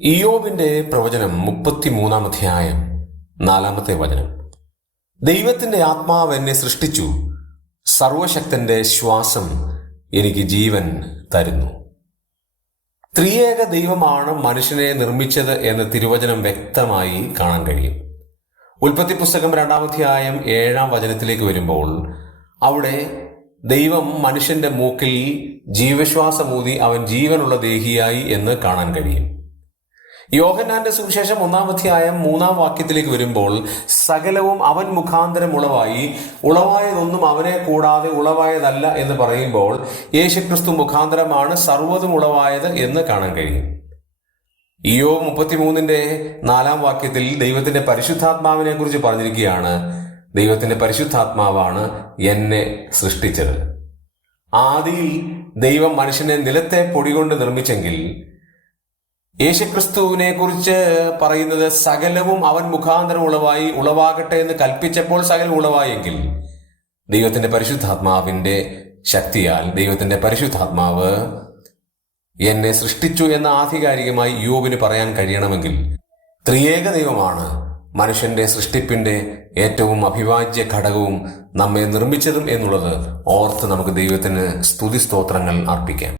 ഇയ്യോബിന്റെ പ്രവചനം 33 അധ്യായം 4 വചനം. ദൈവത്തിന്റെ ആത്മാവ് എന്നെ സൃഷ്ടിച്ചു, സർവശക്തന്റെ ശ്വാസം എനിക്ക് ജീവൻ തരുന്നു. ത്രിയേക ദൈവമാണ് മനുഷ്യനെ നിർമ്മിച്ചത് എന്ന് തിരുവചനം വ്യക്തമായി കാണാൻ കഴിയും. ഉൽപ്പത്തി പുസ്തകം 2 അധ്യായം 7 വചനത്തിലേക്ക് വരുമ്പോൾ അവിടെ ദൈവം മനുഷ്യന്റെ മൂക്കിൽ ജീവശ്വാസമൂതി അവൻ ജീവനുള്ള ദേഹിയായി എന്ന് കാണാൻ കഴിയും. യോഹന്നാന്റെ സുവിശേഷം 1 അധ്യായം 3 വാക്യത്തിലേക്ക് വരുമ്പോൾ സകലവും അവൻ മുഖാന്തരം ഉളവായി, ഉളവായതൊന്നും അവനെ കൂടാതെ ഉളവായതല്ല എന്ന് പറയുമ്പോൾ യേശുക്രിസ്തു മുഖാന്തരമാണ് സർവ്വതും ഉളവായത് എന്ന് കാണാൻ കഴിയും. ഇയ്യോബ് 33:4 വാക്യത്തിൽ ദൈവത്തിന്റെ പരിശുദ്ധാത്മാവിനെ കുറിച്ച് പറഞ്ഞിരിക്കുകയാണ്. ദൈവത്തിന്റെ പരിശുദ്ധാത്മാവാണ് എന്നെ സൃഷ്ടിച്ചത്. ആദിയിൽ ദൈവം മനുഷ്യനെ നിലത്തെ പൊടി കൊണ്ട് നിർമ്മിച്ചെങ്കിൽ യേശുക്രിസ്തുവിനെ കുറിച്ച് പറയുന്നത് സകലവും അവൻ മുഖാന്തരം ഉളവായി, ഉളവാകട്ടെ എന്ന് കൽപ്പിച്ചപ്പോൾ സകലം ഉളവായെങ്കിൽ ദൈവത്തിന്റെ പരിശുദ്ധാത്മാവിന്റെ ശക്തിയാൽ ദൈവത്തിന്റെ പരിശുദ്ധാത്മാവ് എന്നെ സൃഷ്ടിച്ചു എന്ന് ആധികാരികമായി യോബിന് പറയാൻ കഴിയണമെങ്കിൽ ത്രിയേക ദൈവമാണ് മനുഷ്യന്റെ സൃഷ്ടിപ്പിന്റെ ഏറ്റവും അഭിവാജ്യ ഘടകവും നമ്മെ നിർമ്മിച്ചതും എന്നുള്ളത് ഓർത്ത് നമുക്ക് ദൈവത്തിന് സ്തുതി സ്തോത്രങ്ങൾ അർപ്പിക്കാം.